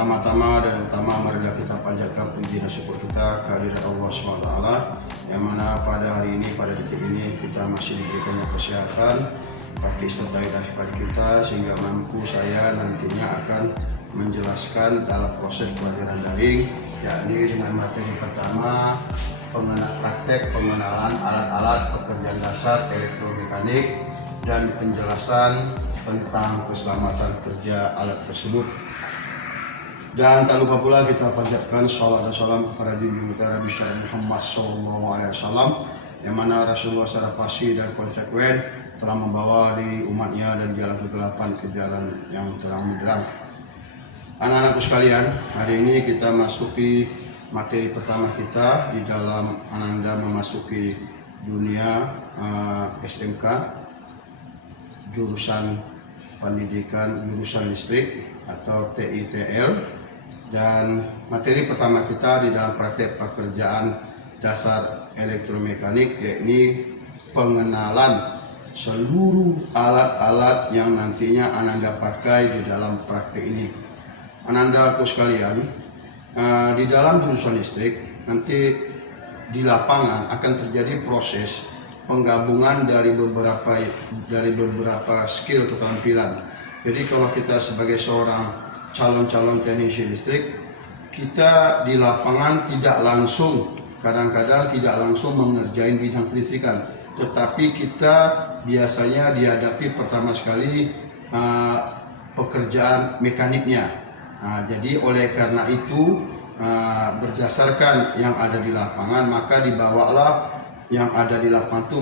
Pertama-tama dan utama marilah kita panjatkan puji dan syukur kita kehadirat Allah SWT, yang mana pada hari ini, pada detik ini kita masih diberikannya kesehatan, tapi sertai daripada kita sehingga mampu saya nantinya akan menjelaskan dalam proses pelajaran daring, yakni dengan materi pertama praktek pengenalan alat-alat pekerjaan dasar elektromekanik dan penjelasan tentang keselamatan kerja alat tersebut. Dan tak lupa pula kita panjatkan salawat dan salam kepada junjungan kita Nabi Muhammad SAW, yang mana Rasulullah secara pasti dan konsekuen telah membawa diri umatnya dari jalan kegelapan ke jalan yang terang benderang. Anak-anakku sekalian, hari ini kita masuki materi pertama kita di dalam Ananda memasuki dunia SMK, jurusan pendidikan jurusan listrik atau TITL. Dan materi pertama kita di dalam praktek pekerjaan dasar elektromekanik, yakni pengenalan seluruh alat-alat yang nantinya Ananda pakai di dalam praktek ini. Anandaku sekalian, di dalam jurusan listrik nanti di lapangan akan terjadi proses penggabungan dari beberapa skill keterampilan. Jadi kalau kita sebagai seorang calon teknisi listrik, kita di lapangan kadang-kadang tidak langsung mengerjain bidang kelistrikan, tetapi kita biasanya dihadapi pertama sekali pekerjaan mekaniknya. Jadi oleh karena itu berdasarkan yang ada di lapangan, maka dibawalah yang ada di lapangan itu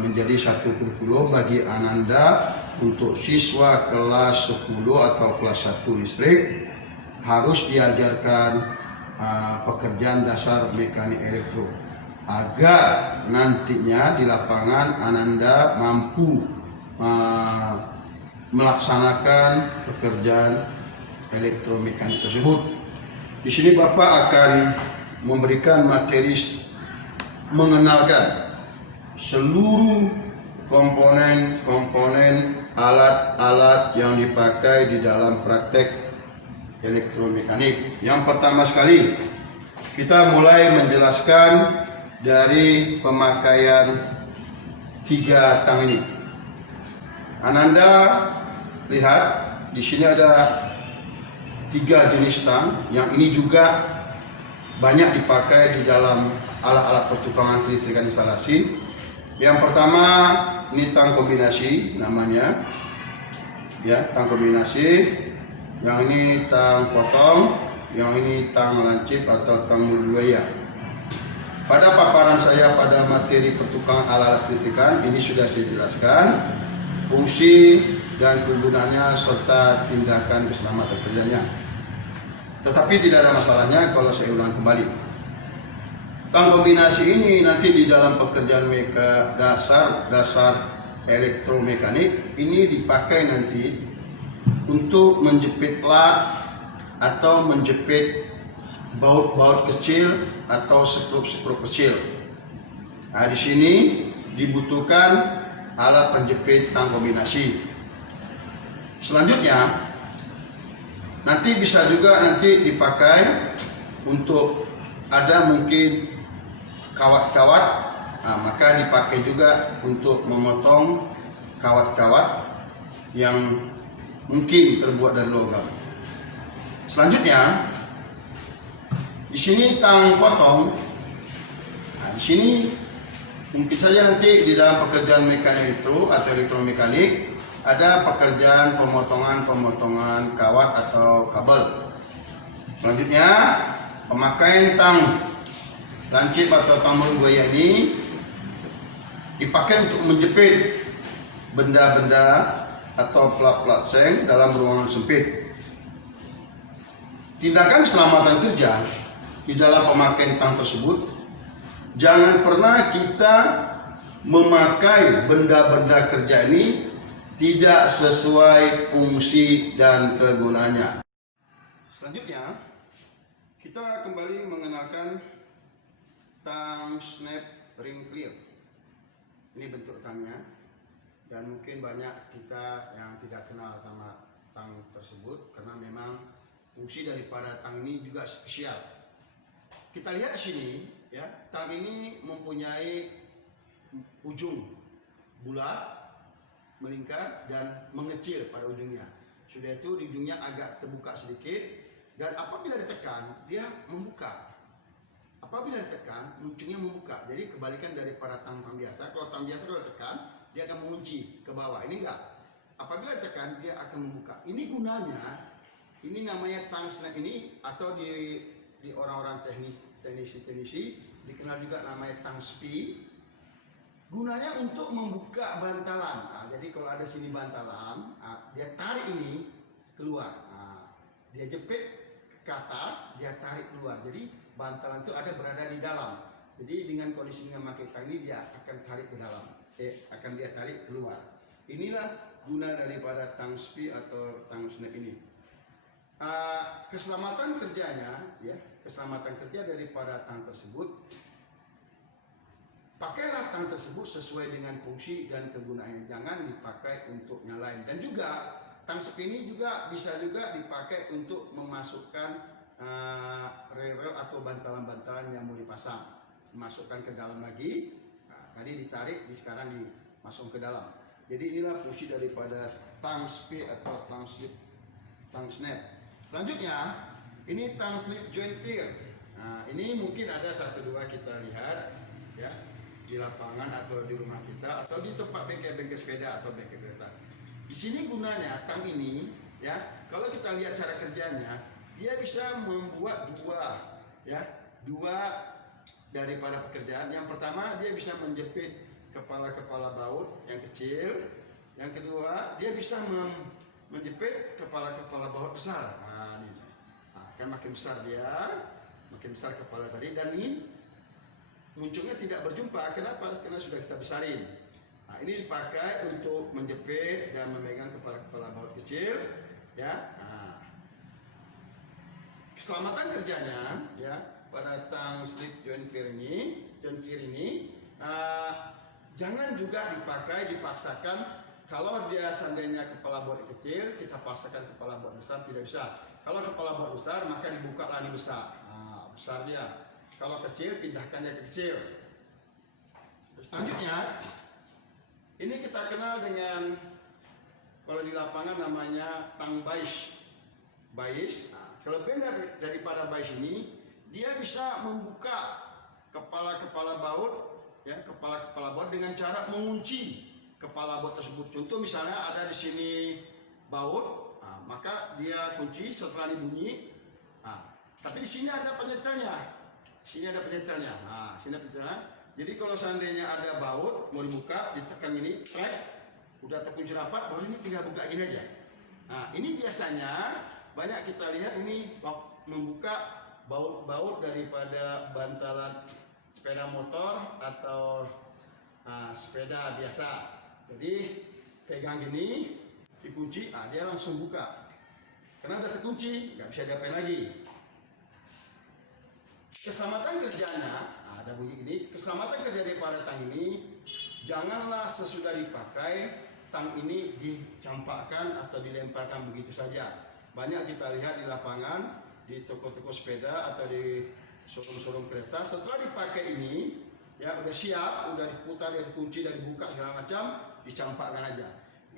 menjadi satu kurikulum bagi Ananda untuk siswa kelas 10 atau kelas 1 listrik, harus diajarkan pekerjaan dasar mekanik elektro agar nantinya di lapangan Ananda mampu melaksanakan pekerjaan elektromekanik tersebut. Di sini Bapak akan memberikan materi mengenalkan seluruh komponen alat-alat yang dipakai di dalam praktek elektromekanik. Yang pertama sekali, kita mulai menjelaskan dari pemakaian 3 tang ini. Ananda lihat di sini ada 3 jenis tang, yang ini juga banyak dipakai di dalam alat-alat pertukangan kelistrikan instalasi. Yang pertama ini tang kombinasi namanya, ya, tang kombinasi. Yang ini tang potong, yang ini tang lancip atau tang mulut buaya. Pada paparan saya pada materi pertukangan alat-alat kelistrikan ini sudah saya jelaskan fungsi dan kegunaannya serta tindakan keselamatan kerjanya. Tetapi tidak ada masalahnya kalau saya ulang kembali. Tang kombinasi ini nanti di dalam pekerjaan dasar elektromekanik ini dipakai nanti untuk menjepit plat atau menjepit baut-baut kecil atau skrup-skrup kecil. Nah, di sini dibutuhkan alat penjepit tang kombinasi. Selanjutnya nanti bisa juga dipakai untuk ada mungkin kawat-kawat, maka dipakai juga untuk memotong kawat-kawat yang mungkin terbuat dari logam. Selanjutnya di sini tang potong. Nah, di sini mungkin saja nanti di dalam pekerjaan mekanik elektro atau elektromekanik ada pekerjaan pemotongan kawat atau kabel. Selanjutnya pemakaian tang lancip atau tang mulut buaya ini dipakai untuk menjepit benda-benda atau plat-plat seng dalam ruangan sempit. Tindakan keselamatan kerja di dalam pemakaian tang tersebut, jangan pernah kita memakai benda-benda kerja ini tidak sesuai fungsi dan kegunaannya. Selanjutnya kita kembali mengenalkan tang snap ring clear. Ini bentuk tangnya, dan mungkin banyak kita yang tidak kenal sama tang tersebut karena memang fungsi daripada tang ini juga spesial. Kita lihat di sini, ya, tang ini mempunyai ujung bulat, melingkar dan mengecil pada ujungnya. Sudah itu ujungnya agak terbuka sedikit, dan apabila ditekan dia membuka. Apabila ditekan ujungnya membuka. Jadi kebalikan daripada tang-tang biasa. Kalau tang biasa kalau ditekan dia akan mengunci ke bawah. Ini enggak. Apabila ditekan dia akan membuka. Ini gunanya, ini namanya tang snap ini, atau di orang-orang teknisi dikenal juga namanya tang spi. Gunanya untuk membuka bantalan. Nah, jadi kalau ada sini bantalan, dia tarik ini keluar. Nah, dia jepit ke atas, dia tarik keluar. Jadi bantalan itu ada berada di dalam. Jadi dengan kondisinya memakai tang ini dia akan tarik ke dalam. Akan dia tarik keluar. Inilah guna daripada tang spi atau tang snap ini. Keselamatan kerjanya, ya, keselamatan kerja daripada tang tersebut. Pakailah tang tersebut sesuai dengan fungsi dan kegunaannya. Jangan dipakai untuk nyalain. Dan juga tang spi ini juga bisa juga dipakai untuk memasukkan rel-rel atau bantalan-bantalan yang mau dipasang. Dimasukkan ke dalam lagi. Nah, tadi ditarik, sekarang dimasukkan ke dalam. Jadi inilah fungsi daripada tang spi atau tang snap. Selanjutnya, ini tang slip joint veer. Nah, ini mungkin ada 1-2 kita lihat, ya, di lapangan atau di rumah kita atau di tempat bengkel-bengkel sepeda atau bengkel kereta. Di sini gunanya tang ini, ya, kalau kita lihat cara kerjanya, dia bisa membuat dua daripada pekerjaan. Yang pertama, dia bisa menjepit kepala-kepala baut yang kecil. Yang kedua, dia bisa menjepit kepala-kepala baut besar. Nah, ini. Nah, kan makin besar makin besar kepala tadi, dan ini munculnya tidak berjumpa. Kenapa? Karena sudah kita besarin. Nah, ini dipakai untuk menjepit dan memegang kepala-kepala baut kecil, ya. Nah, keselamatan kerjanya, ya, pada tang slip joint veer ini, jangan juga dipaksakan. Kalau dia seandainya kepala baut kecil, kita paksakan kepala baut besar, tidak bisa. Kalau kepala baut besar, maka dibuka lagi besar. Nah, besar dia. Kalau kecil, pindahkan dia ke kecil. Selanjutnya, ini kita kenal dengan, kalau di lapangan namanya tang bais. Nah, kelebihan daripada bais ini, dia bisa membuka kepala-kepala baut, ya, kepala-kepala baut dengan cara mengunci kepala baut tersebut. Contoh misalnya ada di sini baut, nah, maka dia kunci setelah dibunyi. Nah, tapi di sini ada penyetelnya. Sini ada penyetelnya. Nah, sini ada penyetelnya. Jadi kalau seandainya ada baut mau dibuka, ditekan ini, track, udah terkunci rapat, baru ini tinggal buka gini aja. Nah, ini biasanya banyak kita lihat ini membuka baut-baut daripada bantalan sepeda motor atau sepeda biasa. Jadi pegang gini, dikunci, dia langsung buka. Karena udah terkunci, nggak bisa diapain lagi. Keselamatan kerjanya, ada bunyi gini, keselamatan kerja daripada tang ini, janganlah sesudah dipakai tang ini dicampakkan atau dilemparkan begitu saja. Banyak kita lihat di lapangan, di toko-toko sepeda atau di showroom-showroom kereta, setelah dipakai ini, ya udah siap, udah diputar, udah dikunci, udah dibuka segala macam, dicampakkan aja.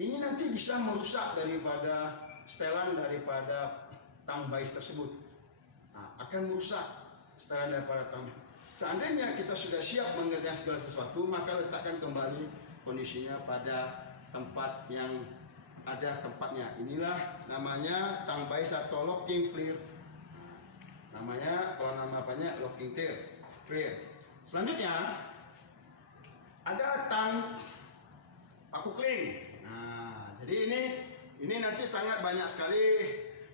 Ini nanti bisa merusak daripada setelan daripada tang bais tersebut. Nah, akan merusak setelah daripada tang. Seandainya kita sudah siap mengerjakan segala sesuatu, maka letakkan kembali kondisinya pada tempat yang ada tempatnya. Inilah namanya tang bais atau locking clear. Namanya, kalau nama apanya, locking clear. Selanjutnya ada tang paku kling. Nah, jadi ini nanti sangat banyak sekali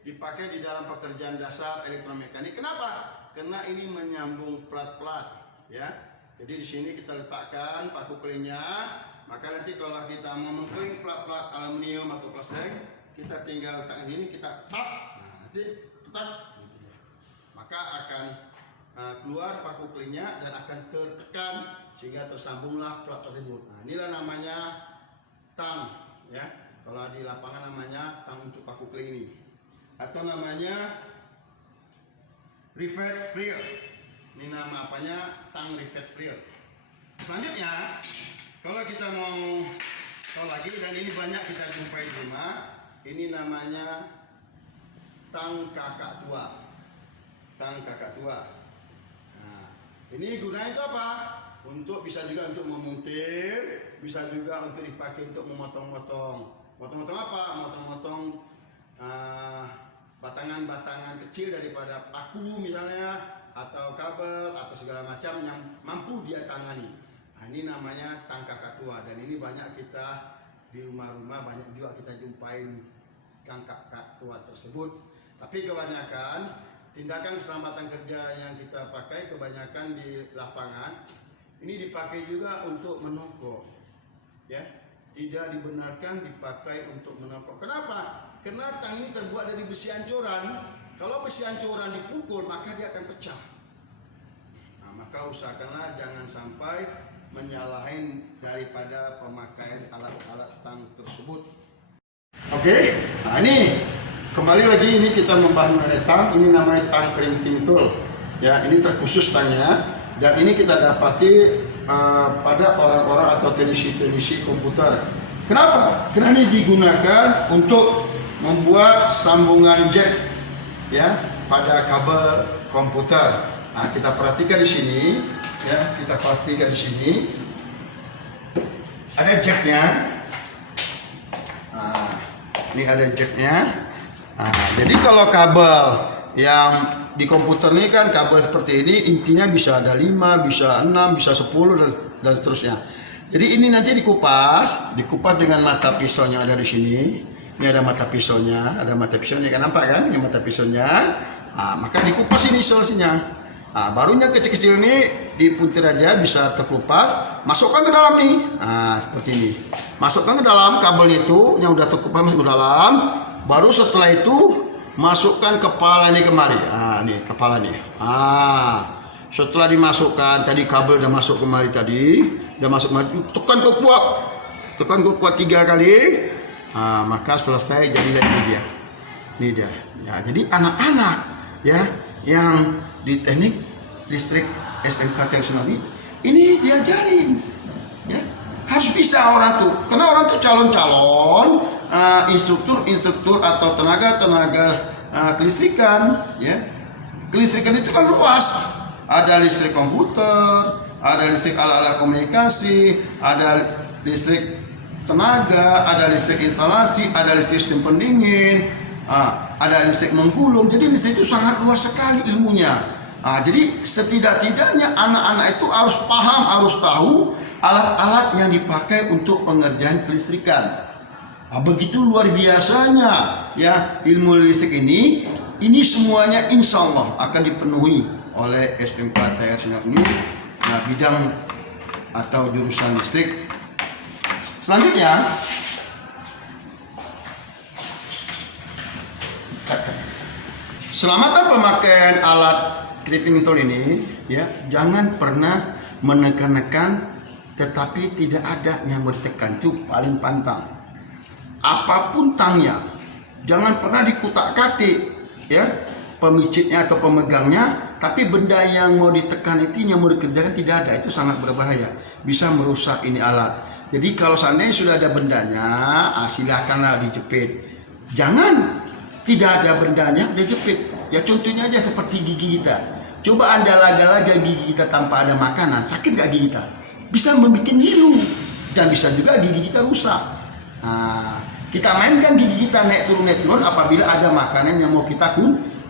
dipakai di dalam pekerjaan dasar elektromekanik. Kenapa? Karena ini menyambung plat-plat, ya. Jadi di sini kita letakkan paku klingnya. Maka nanti kalau kita mau mengkling plat-plat aluminium atau plastik, kita tinggal letakkan ini, kita tak. Nah, nanti tak. Maka akan keluar paku klingnya dan akan tertekan sehingga tersambunglah plat tersebut. Nah, inilah namanya tang, ya. Kalau di lapangan namanya tang untuk paku kling ini. Atau namanya Rivet Free. Ini nama apanya? Tang Rivet Free. Selanjutnya, kalau kita mau tahu lagi, dan ini banyak kita jumpai di rumah, ini namanya tang kakak tua. Tang kakak tua. Nah, ini gunanya itu apa? Bisa juga untuk memuntir, bisa juga untuk dipakai untuk memotong-motong. Motong-motong apa? Motong-motong batangan-batangan kecil daripada paku misalnya, atau kabel, atau segala macam yang mampu dia tangani. Nah, ini namanya tang kakak tua, dan ini banyak kita di rumah-rumah, banyak juga kita jumpain tang kakak tua tersebut. Tapi kebanyakan tindakan keselamatan kerja yang kita pakai kebanyakan di lapangan ini dipakai juga untuk menokok, ya. Tidak dibenarkan dipakai untuk menokok. Kenapa? Karena tang ini terbuat dari besi ancoran. Kalau besi ancoran dipukul maka dia akan pecah. Nah, maka usahakanlah jangan sampai menyalahin daripada pemakaian alat-alat tang tersebut. Oke, nah ini kembali lagi, ini kita membahas mengenai tang. Ini namanya tang crimping tool. Ya, ini terkhusus tangnya, dan ini kita dapati pada orang-orang atau teknisi-teknisi komputer. Kenapa? Karena ini digunakan untuk membuat sambungan jack, ya, pada kabel komputer. Nah, kita perhatikan di sini, ya, kita perhatikan di sini ada jacknya. Nah, ini ada jacknya. Nah, jadi kalau kabel yang di komputer ini kan kabel seperti ini, intinya bisa ada 5, bisa 6, bisa 10 dan seterusnya. Jadi ini nanti dikupas dengan mata pisaunya ada di sini. Ini ada mata pisaunya, kan nampak kan? Yang mata pisaunya. Nah, maka dikupas ini solusinya. Nah, barunya kecil-kecil ini dipuntir aja, bisa terkelupas. Masukkan ke dalam nih. Nah, seperti ini. Masukkan ke dalam kabelnya itu yang udah terkelupas, masuk ke dalam. Baru setelah itu masukkan kepala ini kemari. Ah, nih kepala nih. Setelah dimasukkan, tadi kabel udah masuk kemari tadi, udah masuk kemari, tekan ke kuat 3 kali. Maka selesai, jadilah ini dia. Ini dia. Ya, jadi anak-anak ya yang di teknik listrik SMK tradisional ini diajarin. Ya, harus bisa orang tuh. Karena orang tuh calon-calon instruktur atau tenaga kelistrikan, ya. Kelistrikan itu kan luas. Ada listrik komputer, ada listrik ala-ala komunikasi, ada listrik tenaga, ada listrik instalasi, ada listrik sistem pendingin, ada listrik menggulung. Jadi listrik itu sangat luas sekali ilmunya. Jadi setidak-tidaknya anak-anak itu harus paham, harus tahu alat-alat yang dipakai untuk pengerjaan kelistrikan. Begitu luar biasanya ya ilmu listrik ini semuanya insya Allah akan dipenuhi oleh SMK tradisional ini, nah, bidang atau jurusan listrik. Selanjutnya, selamatan pemakaian alat crimping tool ini, ya, jangan pernah menekan-nekan, tetapi tidak ada yang bertekan, itu paling pantang. Apapun tangnya, jangan pernah dikutak-katik, ya, pemicitnya atau pemegangnya, tapi benda yang mau ditekan itu, yang mau dikerjakan tidak ada, itu sangat berbahaya, bisa merusak ini alat. Jadi kalau seandainya sudah ada bendanya, silakanlah dijepit. Jangan tidak ada bendanya dijepit. Ya contohnya aja seperti gigi kita. Coba Anda laga-laga gigi kita tanpa ada makanan, sakit gak gigi kita? Bisa membuat ngilu dan bisa juga gigi kita rusak. Kita mainkan gigi kita naik turun apabila ada makanan yang mau kita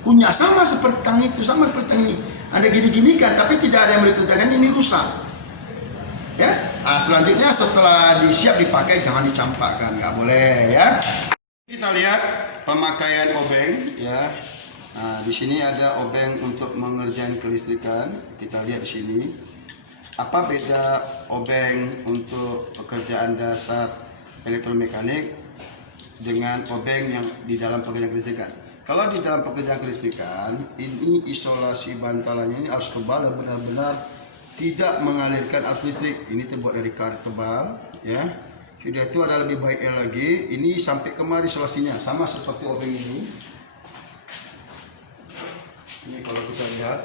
kunyah, sama seperti tang itu, sama seperti tang ini. Ada gini-gini kan, tapi tidak ada yang dikerjakan, ini rusak. Ya, selanjutnya setelah disiap dipakai jangan dicampakkan, nggak boleh ya. Kita lihat pemakaian obeng ya. Di sini ada obeng untuk mengerjakan kelistrikan. Kita lihat di sini. Apa beda obeng untuk pekerjaan dasar elektromekanik dengan obeng yang di dalam pekerjaan kelistrikan? Kalau di dalam pekerjaan kelistrikan, ini isolasi bantalannya ini harus tebal dan benar-benar tidak mengalirkan arus listrik. Ini terbuat dari karet tebal, ya. Sudah itu ada lebih baiknya lagi. Ini sampai kemari isolasinya, sama seperti obeng ini. Ini kalau kita lihat,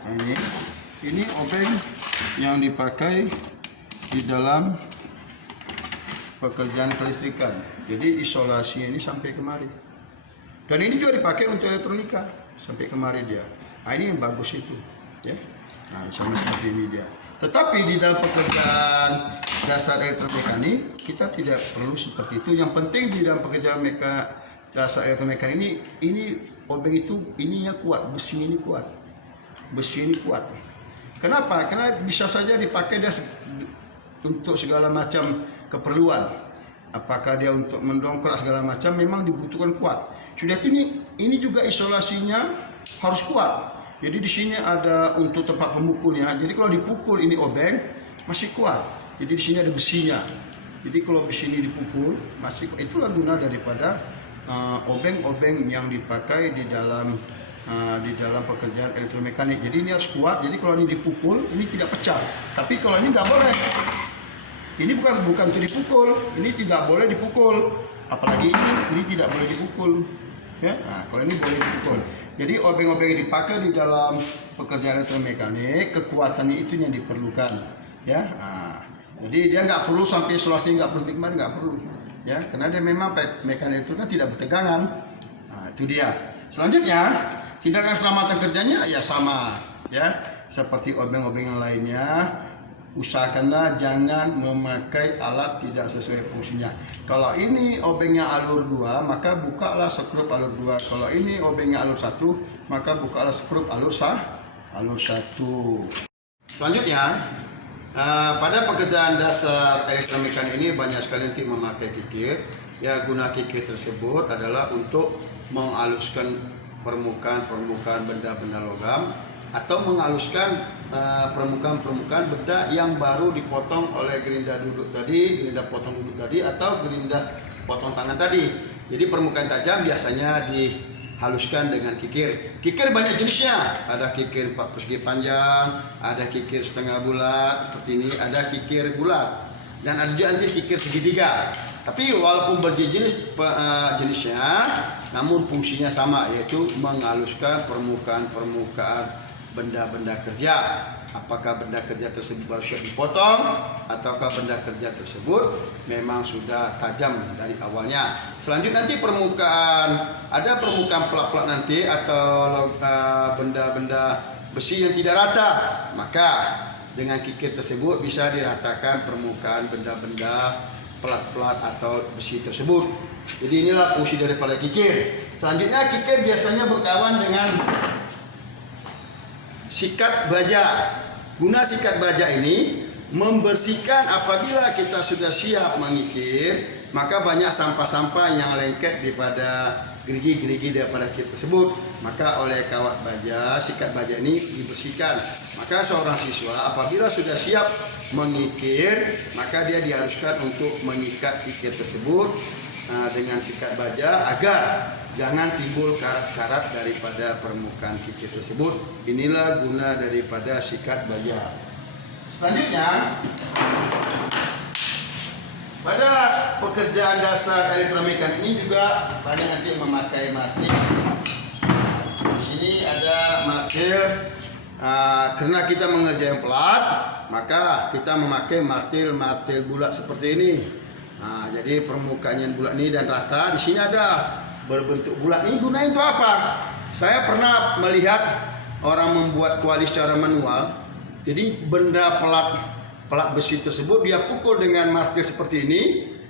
nah ini obeng yang dipakai di dalam pekerjaan kelistrikan. Jadi isolasinya ini sampai kemari. Dan ini juga dipakai untuk elektronika sampai kemari dia. Nah, ini yang bagus itu, ya. Nah, sama seperti ini dia. Tetapi di dalam pekerjaan dasar elektromekanik kita tidak perlu seperti itu. Yang penting di dalam pekerjaan dasar elektromekanik ini obeng itu ininya kuat, besi ini kuat. Besi ini kuat. Kenapa? Karena bisa saja dipakai untuk segala macam keperluan. Apakah dia untuk mendongkrak segala macam, memang dibutuhkan kuat. Sudah ini juga isolasinya harus kuat. Jadi di sini ada untuk tempat pemukulnya. Jadi kalau dipukul ini obeng masih kuat. Jadi di sini ada besinya. Jadi kalau besi ini dipukul masih kuat. Itulah guna daripada obeng-obeng yang dipakai di dalam pekerjaan elektromekanik. Jadi ini harus kuat. Jadi kalau ini dipukul ini tidak pecah. Tapi kalau ini nggak boleh. Ini bukan untuk dipukul, ini tidak boleh dipukul. Apalagi ini tidak boleh dipukul. Ya, nah, kalau ini boleh dipukul. Jadi obeng-obeng yang dipakai di dalam pekerjaan elektromekanik, kekuatannya itu yang diperlukan. Ya, nah, jadi dia nggak perlu sampai isolasi, nggak perlu mikmar, nggak perlu. Ya, karena dia memang mekanik itu kan tidak bertegangan. Nah, itu dia. Selanjutnya, tindakan keselamatan kerjanya ya sama, ya, seperti obeng-obeng yang lainnya. Usahakanlah jangan memakai alat tidak sesuai fungsinya. Kalau ini obengnya alur 2, maka bukalah skrup alur 2. Kalau ini obengnya alur 1, maka bukalah skrup alur 1. Selanjutnya, pada pekerjaan dasar elektromekanik ini banyak sekali nanti memakai kikir. Ya, guna kikir tersebut adalah untuk menghaluskan permukaan benda-benda logam atau menghaluskan permukaan benda yang baru dipotong oleh gerinda duduk tadi, gerinda potong duduk tadi, atau gerinda potong tangan tadi. Jadi permukaan tajam biasanya dihaluskan dengan kikir. Kikir banyak jenisnya. Ada kikir 4 persegi panjang, ada kikir setengah bulat seperti ini, ada kikir bulat, dan ada juga nanti kikir segitiga. Tapi walaupun berjenis jenisnya, namun fungsinya sama, yaitu menghaluskan permukaan benda-benda kerja. Apakah benda kerja tersebut baru siap dipotong, ataukah benda kerja tersebut memang sudah tajam dari awalnya. Selanjutnya nanti ada permukaan pelat-pelat nanti atau benda-benda besi yang tidak rata, maka dengan kikir tersebut bisa diratakan permukaan benda-benda pelat-pelat atau besi tersebut. Jadi inilah fungsi daripada kikir. Selanjutnya kikir biasanya berkawan dengan sikat baja. Guna sikat baja ini membersihkan apabila kita sudah siap mengikir, maka banyak sampah-sampah yang lengket daripada gerigi-gerigi daripada kikir tersebut. Maka oleh kawat baja, sikat baja ini dibersihkan. Maka seorang siswa apabila sudah siap mengikir, maka dia diharuskan untuk mengikat kikir tersebut dengan sikat baja agar jangan timbul karat-karat daripada permukaan kikir tersebut. Inilah guna daripada sikat baja. Selanjutnya, pada pekerjaan dasar elektromekanik ini juga banyak nanti memakai martil. Di sini ada martil. Karena kita mengerjakan pelat, maka kita memakai martil bulat seperti ini. Jadi permukaannya bulat ini dan rata. Di sini ada berbentuk bulat. Ini gunanya itu apa? Saya pernah melihat orang membuat kuali secara manual. Jadi benda pelat besi tersebut dia pukul dengan martil seperti ini,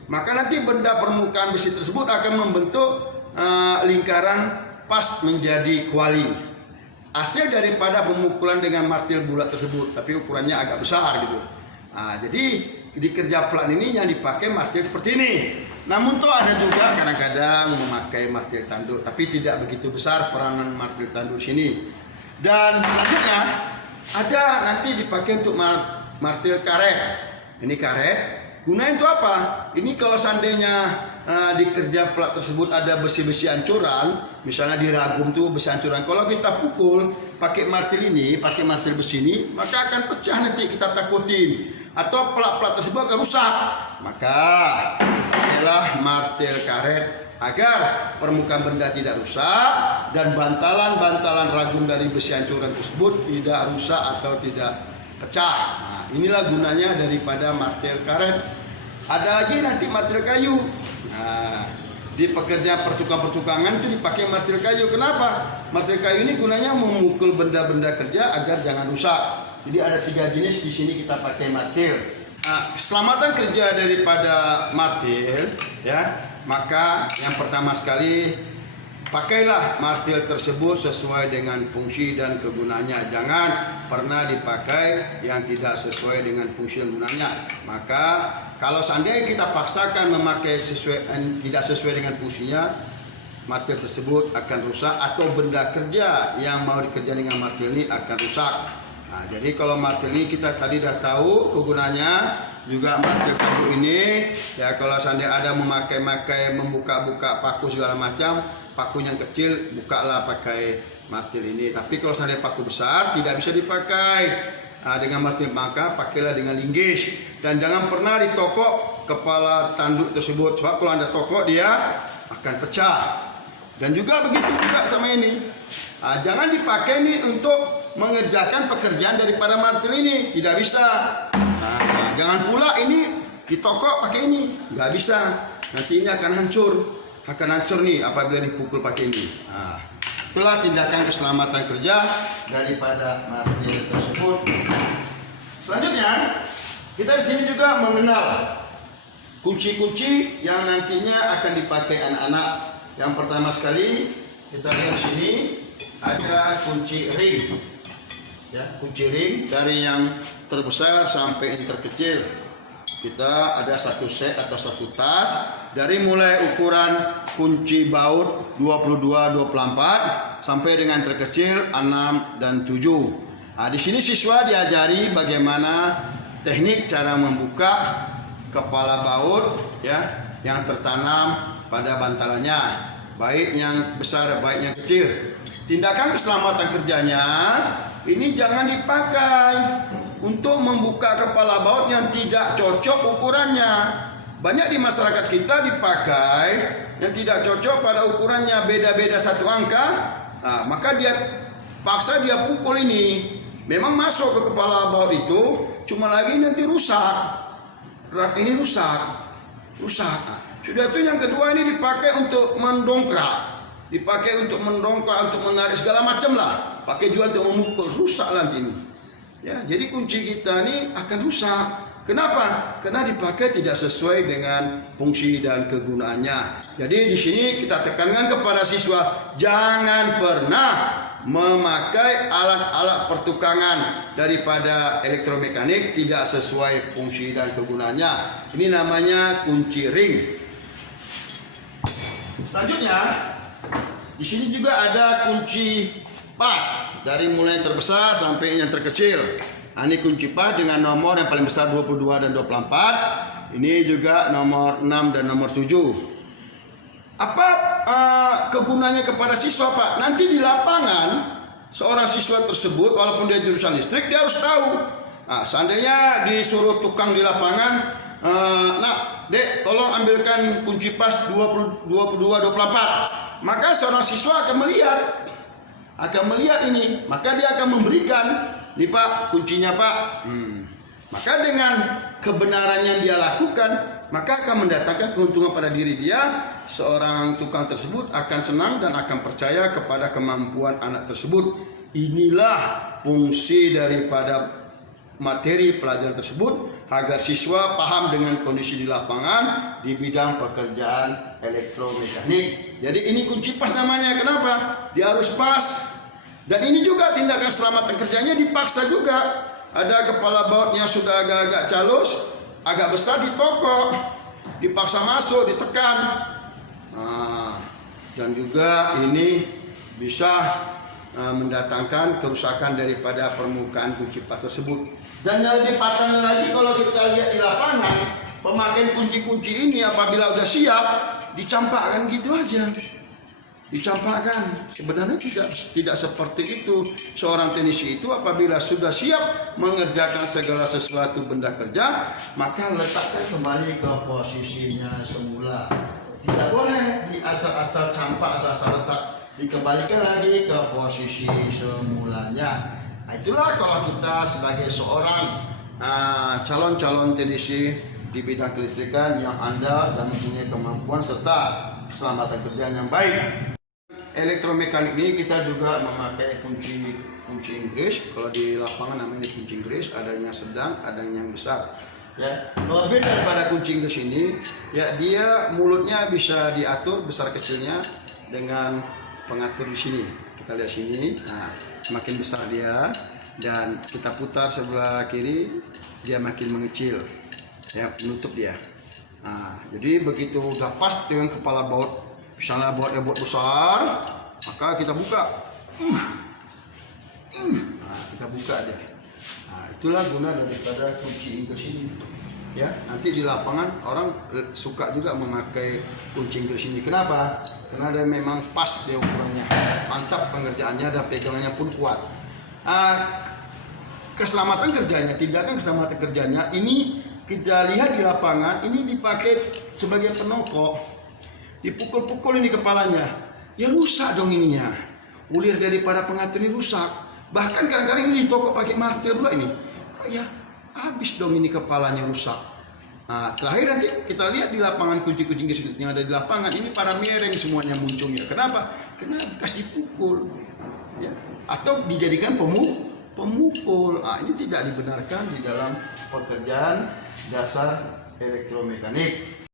maka nanti benda permukaan besi tersebut akan membentuk lingkaran pas menjadi kuali. Hasil daripada pemukulan dengan martil bulat tersebut, tapi ukurannya agak besar gitu. Jadi di kerja pelat ini yang dipakai martil seperti ini. Namun toh ada juga kadang-kadang memakai martil tanduk, tapi tidak begitu besar peranan martil tanduk sini. Dan selanjutnya ada nanti dipakai untuk martil karet. Ini karet. Gunanya itu apa? Ini kalau seandainya di kerja pelat tersebut ada besi-besi ancuran, misalnya di ragum tuh besi ancuran. Kalau kita pukul pakai martil ini, pakai martil besi ini, maka akan pecah nanti, kita takutin. Atau pelat-pelat tersebut akan rusak. Maka adalah martil karet agar permukaan benda tidak rusak dan bantalan-bantalan ragum dari besi hancuran tersebut tidak rusak atau tidak pecah. Nah, inilah gunanya daripada martil karet. Ada lagi nanti martil kayu. Nah, di pekerjaan pertukangan itu dipakai martil kayu. Kenapa? Martil kayu ini gunanya memukul benda-benda kerja agar jangan rusak. Jadi ada 3 jenis di sini kita pakai martil. Nah, keselamatan kerja daripada martil, ya, maka yang pertama sekali pakailah martil tersebut sesuai dengan fungsi dan kegunaannya. Jangan pernah dipakai yang tidak sesuai dengan fungsi dan gunanya. Maka kalau seandainya kita paksakan memakai tidak sesuai dengan fungsinya, martil tersebut akan rusak atau benda kerja yang mau dikerjakan dengan martil ini akan rusak. Nah, jadi kalau martil ini kita tadi dah tahu kegunaannya, juga martil kayu ini ya, kalau seandainya ada memakai membuka-buka paku segala macam, paku yang kecil bukalah pakai martil ini. Tapi kalau seandainya paku besar tidak bisa dipakai dengan martil, maka pakailah dengan linggis. Dan jangan pernah ditokok kepala tanduk tersebut, sebab kalau anda tokok dia akan pecah. Dan juga begitu juga sama ini. Jangan dipakai ini untuk mengerjakan pekerjaan daripada martil ini, tidak bisa. Jangan pula ini ditokok pakai ini, nggak bisa. Nanti ini akan hancur nih apabila dipukul pakai ini. Itulah tindakan keselamatan kerja daripada martil tersebut. Selanjutnya kita di sini juga mengenal kunci-kunci yang nantinya akan dipakai anak-anak. Yang pertama sekali kita lihat di sini ada kunci ring. Ya, kunci ring dari yang terbesar sampai yang terkecil. Kita ada satu set atau satu tas dari mulai ukuran kunci baut 22-24 sampai dengan terkecil 6 dan 7. Di sini siswa diajari bagaimana teknik cara membuka kepala baut ya yang tertanam pada bantalannya, baik yang besar baik yang kecil. Tindakan keselamatan kerjanya ini jangan dipakai untuk membuka kepala baut yang tidak cocok ukurannya. Banyak di masyarakat kita dipakai yang tidak cocok pada ukurannya, beda-beda satu angka. Maka dia paksa dia pukul ini. Memang masuk ke kepala baut itu, cuma lagi nanti rusak. Rat ini rusak. Sudah itu yang kedua ini dipakai untuk mendongkrak. Untuk menarik segala macam lah. Pakai juga untuk memukul, rusak nanti ini. Ya, jadi kunci kita ini akan rusak. Kenapa? Karena dipakai tidak sesuai dengan fungsi dan kegunaannya. Jadi di sini kita tekankan kepada siswa jangan pernah memakai alat-alat pertukangan daripada elektromekanik tidak sesuai fungsi dan kegunaannya. Ini namanya kunci ring. Selanjutnya di sini juga ada kunci pas dari mulai yang terbesar sampai yang terkecil. Ini kunci pas dengan nomor yang paling besar 22 dan 24. Ini juga nomor 6 dan nomor 7. Apa kegunaannya kepada siswa, Pak? Nanti di lapangan seorang siswa tersebut walaupun dia jurusan listrik dia harus tahu. Seandainya disuruh tukang di lapangan, Dek, tolong ambilkan kunci pas 22 24. Maka seorang siswa akan melihat ini, maka dia akan memberikan, nih Pak, kuncinya Pak. Maka dengan kebenaran yang dia lakukan, maka akan mendatangkan keuntungan pada diri dia. Seorang tukang tersebut akan senang dan akan percaya kepada kemampuan anak tersebut. Inilah fungsi daripada materi pelajaran tersebut agar siswa paham dengan kondisi di lapangan di bidang pekerjaan elektromekanik. Jadi ini kunci pas namanya. Kenapa? Dia harus pas. Dan ini juga tindakan keselamatan kerjanya dipaksa juga. Ada kepala baut yang sudah agak-agak calus, agak besar ditokok, dipaksa masuk, ditekan. Dan juga ini bisa mendatangkan kerusakan daripada permukaan kunci pas tersebut. Dan yang lebih fatalnya lagi kalau kita lihat di lapangan, pemakaian kunci-kunci ini apabila sudah siap dicampakkan gitu aja. dicampakkan. Sebenarnya tidak seperti itu. Seorang teknisi itu apabila sudah siap mengerjakan segala sesuatu benda kerja, maka letakkan kembali ke posisinya semula. Tidak boleh di asal-asal campak, asal-asal letak, dikembalikan lagi ke posisi semulanya. Nah, itulah kalau kita sebagai seorang calon-calon teknisi di bidang kelistrikan yang andal dan mempunyai kemampuan serta keselamatan kerja yang baik. Elektromekanik ini kita juga memakai kunci Inggris. Kalau di lapangan namanya kunci Inggris, adanya sedang, adanya yang besar. Ya, kelebihan daripada kunci Inggris ini, ya dia mulutnya bisa diatur besar kecilnya dengan pengatur di sini. Kita lihat sini, nah semakin besar dia dan kita putar sebelah kiri, dia makin mengecil, ya menutup dia. Nah, jadi begitu udah pas dengan kepala baut, misalnya bautnya baut besar, maka kita buka. Nah, kita buka deh. Nah, itulah guna daripada kunci Inggris ini. Ya, nanti di lapangan orang suka juga memakai kunci Inggris ini. Kenapa? Karena dia memang pas dia ukurannya, mantap pengerjaannya dan pegangannya pun kuat. Keselamatan kerjanya, tindakan keselamatan kerjanya ini kita lihat di lapangan, ini dipakai sebagai penokok, dipukul-pukul ini kepalanya, ya rusak dong ininya, ulir daripada pengatur ini rusak. Bahkan kadang-kadang ini ditokok pakai martil pula ini, ya habis dong ini kepalanya rusak. Nah, terakhir nanti kita lihat di lapangan kunci-kunci yang ada di lapangan ini para miring semuanya munculnya. Kenapa? Karena bekas dipukul, ya, atau dijadikan pemukul. Nah, ini tidak dibenarkan di dalam pekerjaan dasar elektromekanik.